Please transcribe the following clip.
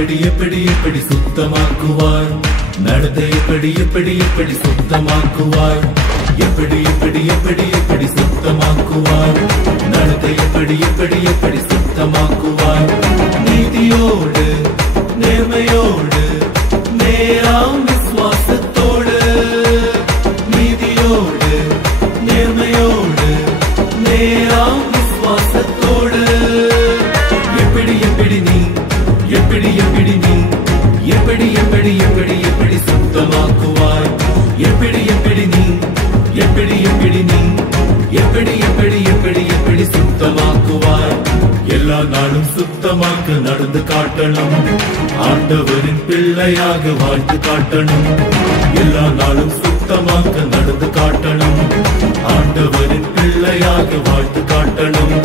எப்படி எப்படி எப்படி சுத்தமாக்குவார் நடத்தை எப்படி எப்படி எப்படி சுத்தமாக்குவார் எப்படி எப்படி எப்படி எப்படி சுத்தமாக்குவார் நடத்தை எப்படி எப்படி எப்படி சுத்தமாக்குவார் நீதியோடு நேர்மையோடு நேராம் விசுவாசத்தோடு நீதியோடு நேர்மையோடு நேராம் விசுவாசத்தோடு எப்படி எப்படி நீ எப்படி எப்படி நீ எப்படி எப்படி எப்படி எப்படி சுத்தமாக்குவாய் எப்படி எப்படி நீ எப்படி எப்படி நீ எப்படி எப்படி எப்படி எப்படி சுத்தமாக்குவாய் எல்லா நாளும் சுத்தமாக்க நடந்து காட்டணும் ஆண்டவரின் பிள்ளையாக வாழ்ந்து காட்டணும் எல்லா நாளும் சுத்தமாக்க நடந்து காட்டணும் ஆண்டவரின் பிள்ளையாக வாழ்ந்து காட்டணும்